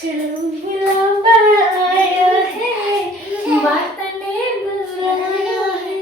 चुलबुला आया है, वातने बुलाया है।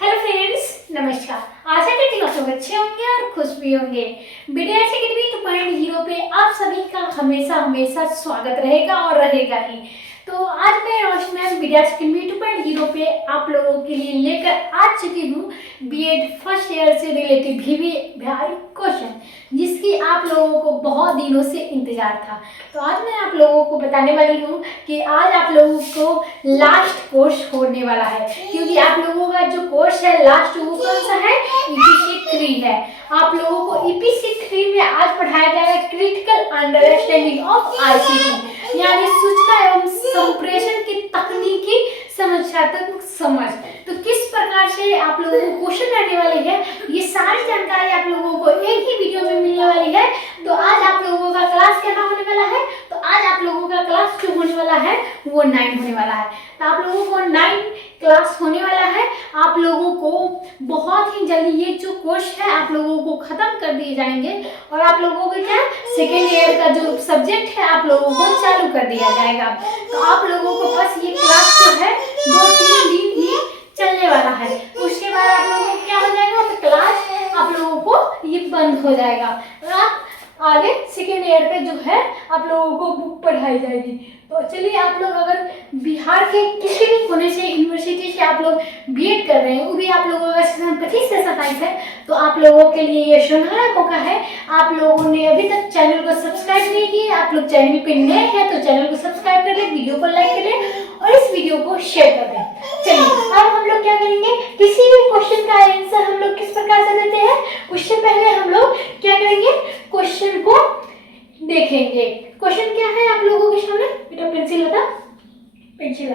हेलो फ्रेंड्स, नमस्कार। आशा करती हूँ आप सब अच्छे होंगे और खुश भी होंगे। BDS Academy 2.0 पे आप सभी का हमेशा स्वागत रहेगा और रहेगा ही। तो आज मैं रोशनी मैम BDS Academy 2.0 पे आप लोगों के लिए लेकर आ चुकी हूँ B.Ed फर्स्ट ईयर से रिलेटेड VVI क्वेश्चन, जिसकी आप लोगों को बहुत दिनों से इंतजार था। तो आज मैं आप लोगों को बताने वाली हूँ कि आज आप लोगों को लास्ट कोर्स होने वाला है, क्योंकि आप लोगों का जो कोर्स है लास्ट वो कौन सा है, EPC 3 है। आप लोगों को EPC 3 में आज पढ़ाया जाएगा क्रिटिकल अंडरस्टैंडिंग ऑफ ICT, यानी सूचना एवं संप्रेषण की तकनीकी समझात्मक समझ। तो किस प्रकार से आप लोगों को क्वेश्चन रहने वाले हैं, ये सारी जानकारी आप लोगों को एक ही वीडियो में मिलने वाली है। तो आज आप लोगों का क्लास क्या होने वाला है, तो आज आप लोगों का क्लास जो होने वाला है वो 9 होने वाला है। तो आप लोगों को 9 क्लास होने वाला है। आप लोगों को बहुत ही जल्दी ये जो कोर्स है आप लोगों को खत्म कर दिए जाएंगे और आप लोगों को क्या सेकेंड ईयर का जो सब्जेक्ट है आप लोगों को चालू कर दिया जाएगा। तो आप लोगों को बस ये क्लास जो है 2-3 दिन ही चलने वाला है, उसके बाद आप लोगों को क्या हो जाएगा, तो क्लास आप लोगों को ये बंद हो जाएगा। आप आगे सेकेंड ईयर पे जो है आप लोगों को बुक पढ़ाई जाएगी। तो चलिए, आप लोग अगर बिहार के किसी भी कोने से यूनिवर्सिटी से आप लोग B.Ed कर रहे हैं, वो भी आप लोगों का सेशन 25 से 27 है, तो आप लोगों के लिए ये सुनहरा मौका है। आप लोगों ने अभी तक चैनल को सब्सक्राइब नहीं किया, आप लोग चैनल पे नए हैं तो चैनल को सब्सक्राइब कर लें, वीडियो को लाइक कर लें और इस वीडियो को शेयर कर दें। चलिए, अब हम लोग क्या करेंगे, किसी भी क्वेश्चन का आंसर हम लोग किस प्रकार से देते हैं, उससे पहले हम लोग क्या करेंगे, क्वेश्चन को देखेंगे। क्वेश्चन क्या है आप लोगों के सामने, बेटा पेंसिल बता, पेंसिल।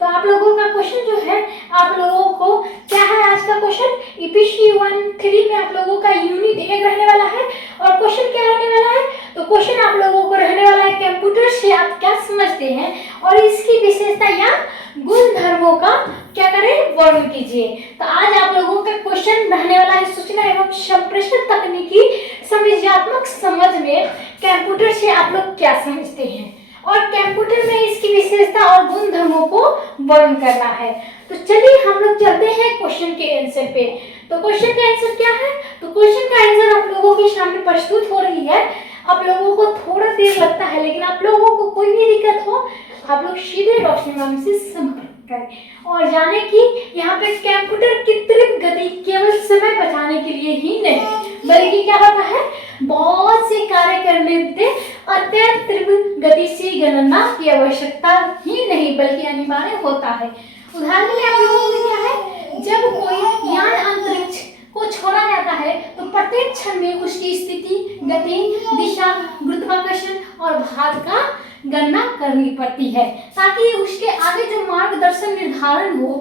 तो आप लोगों का क्वेश्चन जो है, आप लोगों को क्या है आज का क्वेश्चन, EPC 1-3 में आप लोगों का यूनिट 1 रहने वाला है। और क्वेश्चन क्या रहने वाला है, तो क्वेश्चन आप लोगों को रहने वाला है कंप्यूटर से आप क्या समझते हैं और इसकी विशेषता या गुण धर्मों का क्या करें, वर्णन कीजिए। तो आज आप लोगों का क्वेश्चन रहने वाला है सूचना एवं संप्रेषण तकनीकी समझात्मक समझ में कंप्यूटर से आप लोग क्या समझते हैं और कंप्यूटर में इसकी विशेषता और गुण धर्मों को वर्णन करना है। तो चलिए हम लोग चलते हैं क्वेश्चन के आंसर पे। तो क्वेश्चन का आंसर क्या है, तो क्वेश्चन का आंसर आप लोगों के सामने प्रस्तुत हो रही है। आप लोगों को थोड़ा देर लगता है, लेकिन आप लोगों को कोई भी दिक्कत हो आप लोग सीधे रोशनी मैम से संपर्क करें और जाने कि यहाँ पे कंप्यूटर की तीव्र गति केवल समय बचाने के लिए ही नहीं, बल्कि क्या होता है, बहुत से कार्य करने में अत्यंत तीव्र गति से गणना की आवश्यकता ही नहीं बल्कि अनिवार्य होता है। उदाहरण के लिए आप लोगों को क्या है, जब कोई यान अंतरिक्ष को छोड़ा जाता है तो प्रत्येक क्षण में उसकी स्थिति, गति, दिशा, गुरुत्वाकर्षण और भार का गणना करनी पड़ती है, ताकि उसके आगे जो मार्गदर्शन निर्धारण हो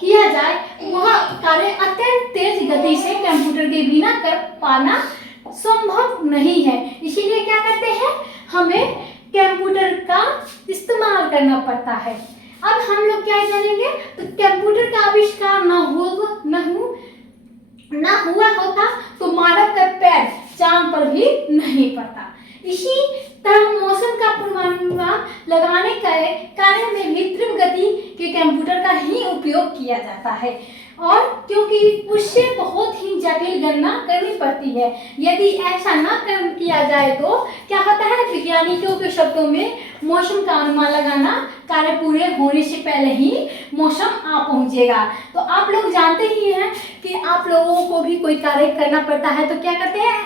किया जाए वह कार्य अत्यंत तेज गति से कंप्यूटर के बिना कर पाना संभव नहीं है। इसीलिए क्या करते हैं, हमें कंप्यूटर का इस्तेमाल करना पड़ता है। अब हम लोग क्या जानेंगे, तो कंप्यूटर का आविष्कार न हुआ होता तो मानव का पैर चांद पर भी नहीं पड़ता। इसी तरह मौसम का पूर्वानुमान लगाने के कार्य में भी तीव्र गति के कंप्यूटर का ही उपयोग किया जाता है, और क्योंकि उससे बहुत ही जटिल गणना करनी पड़ती है। यदि ऐसा न किया जाए तो क्या होता है, वैज्ञानिकों के शब्दों में मौसम का अनुमान लगाना कार्य पूरे होने से पहले ही मौसम आ पहुंचेगा। तो आप लोग जानते ही हैं कि आप लोगों को भी कोई कार्य करना पड़ता है तो क्या करते हैं,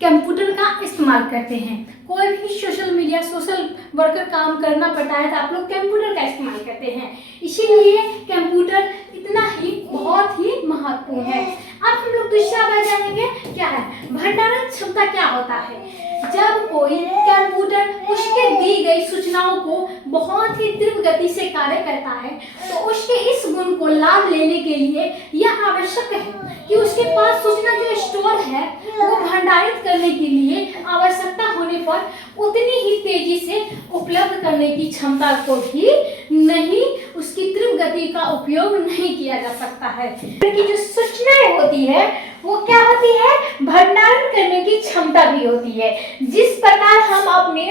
कंप्यूटर का इस्तेमाल करते हैं। कोई भी सोशल वर्कर काम करना पड़ता है तो आप लोग कंप्यूटर का इस्तेमाल करते हैं। इसीलिए कंप्यूटर इतना ही बहुत ही महत्वपूर्ण है। अब हम लोग दूसरा बात जानेंगे, क्या है भंडारण क्षमता, क्या होता है। जब कोई कंप्यूटर उसके दी गई सूचनाओं को बहुत ही तीव्र गति से कार्य करता है तो उसके इस गुण को लाभ लेने के लिए यह आवश्यक है कि उसके पास सूचना जो स्टोर है वो भंडारित करने के लिए आवश्यकता होने पर उतनी ही तेजी से उपलब्ध करने की क्षमता को भी नहीं, उसकी तीव्र गति का उपयोग नहीं किया जा सकता है। क्योंकि जो सूचनाएं होती है वो क्या होती है, भंडारण करने की क्षमता भी होती है। जिस प्रकार हम अपने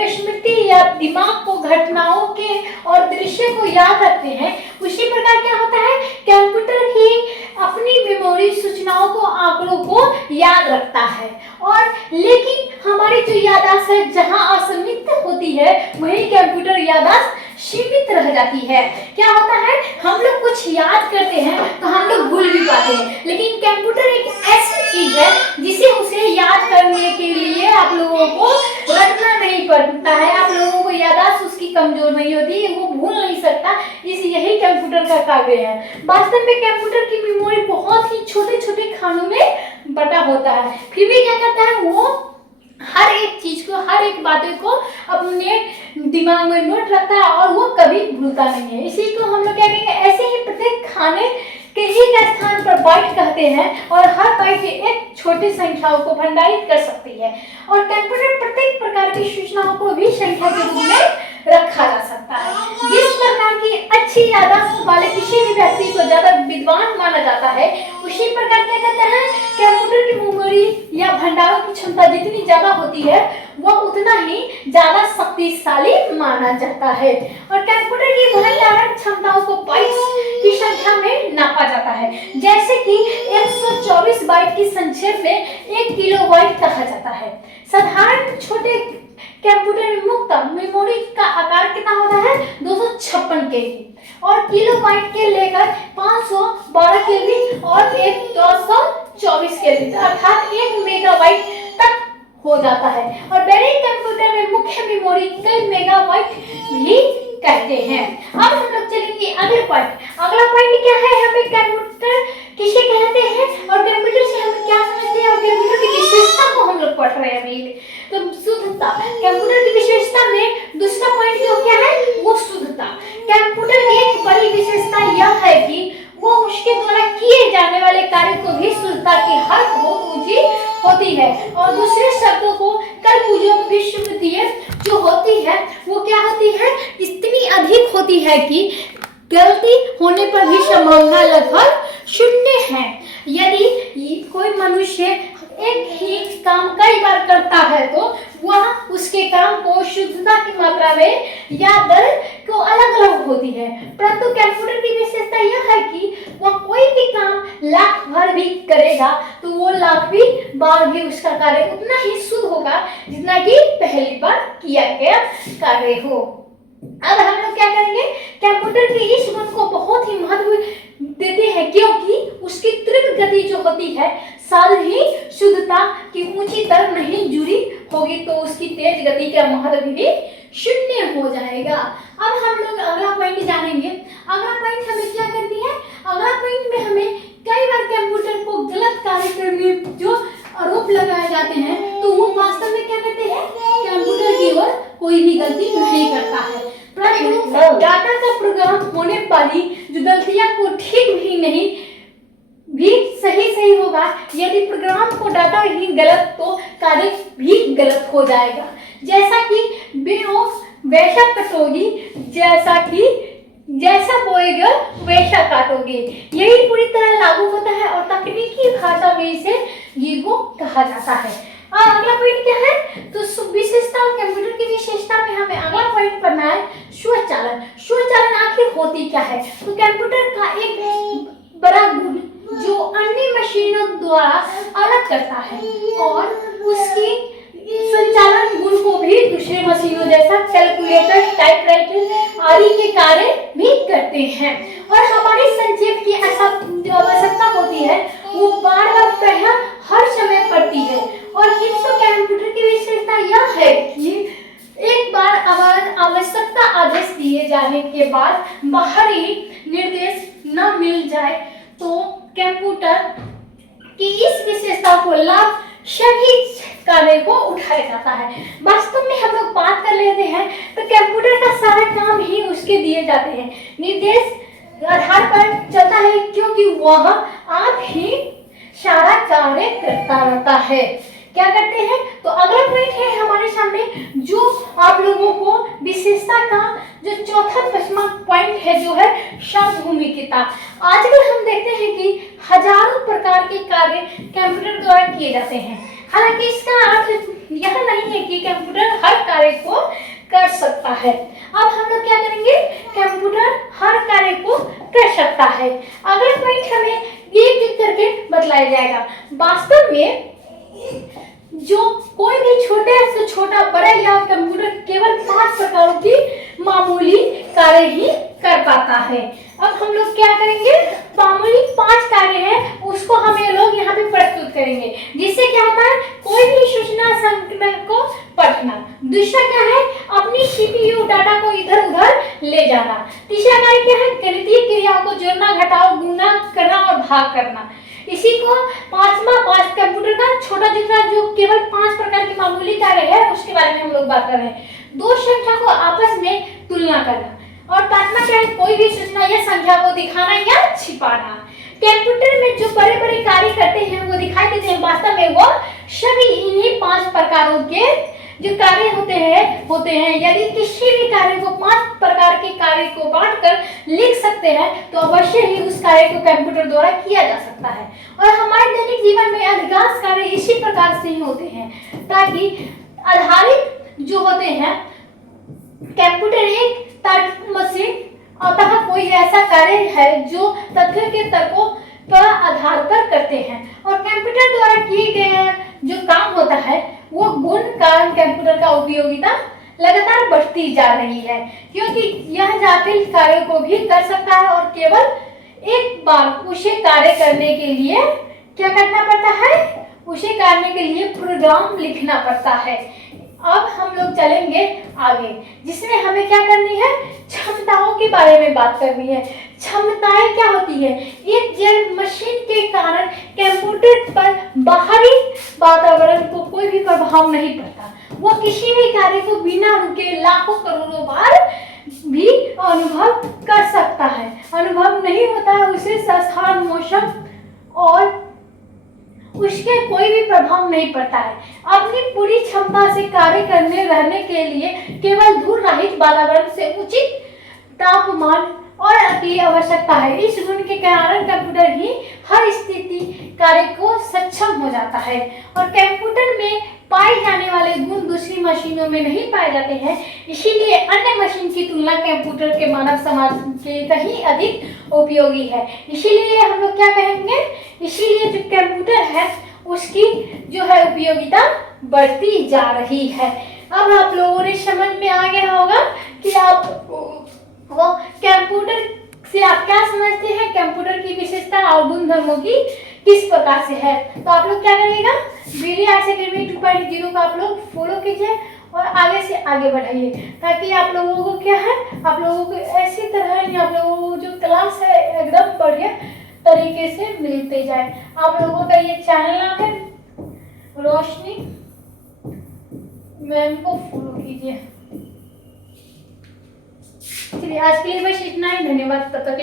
दिमाग को घटनाओं के और दृश्य को याद रखते हैं, उसी प्रकार क्या होता है, कंप्यूटर ही अपनी मेमोरी सूचनाओं को, आंकड़ों को याद रखता है। और लेकिन हमारी जो याददाश्त है जहां असीमित होती है, वहीं कंप्यूटर याददाश्त सीमित रह जाती है। क्या होता है, हम लोग कुछ याद करते हैं तो हम लोग भूल भी पाते हैं, लेकिन कंप्यूटर एक ऐसी चीज है जिसे उसे याद करने के लिए आप लोगों को रटना नहीं पड़ता है, आप लोगों को याददाश्त उसकी कमजोर नहीं होती, वो भूल नहीं सकता। यही कंप्यूटर का कार्य है। वास्तव में कंप्यूटर की मेमोरी बहुत ही छोटे छोटे खानों में बटा होता है, फिर भी क्या करता है, वो हर एक चीज को, हर एक बातें को अपने दिमाग में नोट रखता है और वो कभी भूलता नहीं है। इसी को हम लोग क्या कहेंगे, ऐसे ही प्रत्येक खाने के एक स्थान पर बाइट कहते हैं और हर बाइट एक छोटी संख्याओं को भंडारित कर सकती है। और कंप्यूटर प्रत्येक प्रकार की सूचनाओं को भी संख्या के रूप में रखा जा सकता है। जिस प्रकार की अच्छी याददाश्त वाले किसी भी व्यक्ति को ज्यादा विद्वान माना जाता है, उसी प्रकार क्या कहते हैं, कंप्यूटर की मेमोरी या भंडारण की क्षमता जितनी ज्यादा होती है, वह उतना ही ज्यादा शक्तिशाली माना जाता है। और कंप्यूटर की भंडारण क्षमताओं को बाइट्स की संख्या में नापा जाता है, जैसे कि 124 बाइट की संक्षेप में 1 किलोबाइट कहा जाता है। साधारण छोटे कंप्यूटर में मुक्त मेमोरी का आकार कितना होता है, 256 केबी, और किलोबाइट के लेकर 512 केबी और 1224 केबी, अर्थात 1 मेगाबाइट तक हो जाता है। और बड़े कंप्यूटर में मुख्य मेमोरी कई मेगाबाइट भी कहते हैं। अब हम लोग चलेंगे अगले पॉइंट। अगला पॉइंट क्या है, हमें कंप्यूटर किसे कहते हैं और कंप्यूटर से हम क्या समझते हैं और कंप्यूटर की विशेषता को हम लोग पढ़ रहे हैं अभी। तो शुद्धता, कंप्यूटर की विशेषता में दूसरा पॉइंट जो क्या है, वो शुद्धता। कंप्यूटर की एक बड़ी विशेषता यह है कि वो उसके द्वारा किए जाने वाले कार्य को भी शुद्धता की हद बहुत ऊंची होती है। और दूसरे शब्दों को कल विश्वविद्यालय जो होती है वो क्या होती है, इतनी अधिक होती है कि गलती होने पर भी संभावना लगभग शून्य है। यदि कोई मनुष्य एक ही काम कई बार करता है तो वह उसके काम को शुद्धता की मात्रा में या दर को अलग अलग होती है। परंतु कंप्यूटर की विशेषता यह है कि वह कोई भी काम लाख बार भी करेगा तो वो लाख भी बार भी उसका कार्य उतना ही शुद्ध होगा जितना कि पहली बार किया गया कार्य हो। अब हम लोग क्या करेंगे, कंप्यूटर के इस गुण को बहुत ही महत्व देते हैं क्योंकि उसकी तीव्र गति जो होती है साथ ही शुद्धता की ऊंची दर नहीं जुड़ी होगी तो उसकी तेज गति का महत्व भी शून्य हो जाएगा। अब हम लोग अगला पॉइंट जानेंगे। अगला पॉइंट हमें क्या करनी है, अगला पॉइंट में हमें कई बार कंप्यूटर को गलत कार्य करने जो आरोप लगाए जाते हैं तो वो वास्तव में क्या करते हैं, कंप्यूटर की ओर कोई भी गलती नहीं करता है, परंतु डाटा का प्रोग्राम होने वाली जो गलतियां को ठीक भी नहीं भी सही होगा। यदि प्रोग्राम को डाटा ही गलत तो कार्य भी गलत हो जाएगा। जैसा कि बेओस वैसा कटोगी, जैसा बोएगा वैसा काटोगे, यही पूरी तरह लागू होता है और तकनीकी भाषा में इसे गीगो कहा जाता है। और अगला पॉइंट क्या है, तो विशेषता और कंप्यूटर की विशेषता में हमें अगला पॉइंट पढ़ना है स्वचालन। स्वचालन आखिर होती क्या है, तो कंप्यूटर का एक बड़ा गुण जो अन्य मशीनों द्वारा अलग करता है और उसकी संचालन गुण को भी दूसरे मशीनों जैसा कैलकुलेटर, टाइपराइटर आदि के कार्य भी करते हैं। और हमारी संक्षेप की जो आवश्यकता होती है वो बार बार पढ़ना हर समय पड़ती है। और किंतु कंप्यूटर की विशेषता यह है कि एक बार आवश्यकता आदेश दिए जाने के बाद बाहरी निर्देश न मिल जाए तो कंप्यूटर की इस विशेषता को लाभ सभी कार्य को उठाया जाता है। वास्तव में हम लोग बात कर लेते हैं तो कंप्यूटर का सारा काम ही उसके दिए जाते हैं, निर्देश आधार पर चलता है क्योंकि वह आप ही सारा कार्य करता रहता है। क्या करते हैं, तो अगला पॉइंट है हमारे सामने जो आप लोगों को विशेषता का जो चौथा पांचवा पॉइंट है जो है सार्वभौमिकता। आजकल हम देखते हैं कि हजारों प्रकार के कार्य कंप्यूटर द्वारा किए जाते हैं। हालांकि इसका अर्थ यह नहीं है कि कंप्यूटर हर कार्य को कर सकता है। अब हम लोग क्या करेंगे, कंप्यूटर हर कार्य को कर सकता है। अगला पॉइंट हमें एक एक करके बतलाया जाएगा। वास्तव में जो कोई भी छोटे से छोटा बड़ा या कंप्यूटर केवल 5 प्रकारों की मामूली कार्य ही कर पाता है। अब हम लोग क्या करेंगे, मामूली 5 कार्य है उसको हम ये लोग यहाँ पे प्रस्तुत करेंगे, जिससे क्या होता है, कोई भी सूचना संकलन को पढ़ना। दूसरा क्या है, अपनी सीपीयू डाटा को इधर उधर ले जाना। तीसरा कार्य क्या है, गणितीय क्रियाओं को जोड़ना, घटाव, गुणा करना और भाग करना। इसी को पांच कंप्यूटर का छोटा जितना जो केवल 5 प्रकार के मामूली कार्य है उसके बारे में हम लोग बात कर रहे हैं। दो संख्या को आपस में तुलना करना, और पांचवा क्या है, कोई भी सूचना या संख्या को दिखाना या छिपाना। कंप्यूटर में जो बड़े बड़े कार्य करते हैं वो दिखाई देते हैं, वास्तव में वो सभी इन्हीं 5 प्रकारों के जो कार्य होते हैं। यदि किसी भी कार्य को 5 प्रकार के कार्य को बांटकर लिख सकते हैं तो अवश्य ही उस कार्य को कंप्यूटर द्वारा किया जा सकता है। और हमारे दैनिक जीवन में अधिकांश कार्य इसी प्रकार से ही होते हैं, ताकि आधारित जो होते हैं कंप्यूटर एक तार्किक मशीन, अतः कोई ऐसा कार्य है जो तथ्यों के तर्कों पर आधार पर करते हैं। और कंप्यूटर द्वारा किए गए जो काम होता है वो गुण कारण कंप्यूटर का उपयोगिता लगातार बढ़ती जा रही है, क्योंकि यह जटिल कार्यों को भी कर सकता है और केवल एक बार उसे कार्य करने के लिए क्या करना पड़ता है, उसे करने के लिए प्रोग्राम लिखना पड़ता है। अब हम लोग चलेंगे आगे, जिसमें हमें क्या करनी है, क्षमताओं के बारे में बात करनी है। क्षमताएं क्या होती है, एक जड़ मशीन के कारण कंप्यूटर पर बाहरी वातावरण को कोई भी प्रभाव नहीं पड़ता। वो किसी भी कार्य को बिना रुके लाखों करोड़ों बार भी अनुभव कर सकता है। अनुभव नहीं होता है उसे स्थान, मौसम और उसके कोई भी प्रभाव नहीं पड़ता है। अपनी पूरी क्षमता से कार्य करने रहने के लिए केवल धूल रहित वातावरण से उचित तापमान और की आवश्यकता है। इस गुण के कारण कंप्यूटर ही हर स्थिति कार्य को सक्षम हो जाता है। और कंप्यूटर में पाए जाने वाले गुण दूसरी मशीनों में नहीं पाए जाते हैं, इसीलिए अन्य मशीन की तुलना कंप्यूटर के मानव समाज के कहीं अधिक उपयोगी है। इसीलिए हम लोग क्या कहेंगे, इसीलिए जो कंप्यूटर है उसकी जो है उपयोगिता बढ़ती जा रही है। अब आप लोगों ने समझ में आ गया होगा कि आप वो कंप्यूटर से आप क्या समझते हैं, कंप्यूटर की विशेषता और गुण धर्मों की किस प्रकार से है। तो आप लोग क्या करिएगा, VDIS Academy 2.0 का आप लोग फॉलो कीजिए और आगे से आगे बढ़ाइए, ताकि आप लोगों को क्या है, आप लोगों को ऐसी तरह ही आप लोगों को जो क्लास है एकदम बढ़िया तरीके से मिलते जाए। आप लोगों का ये चैनल नाम है रोशनी मैम को फॉलो कीजिए। चलिए आज के लिए बस इतना ही, धन्यवाद। तब तक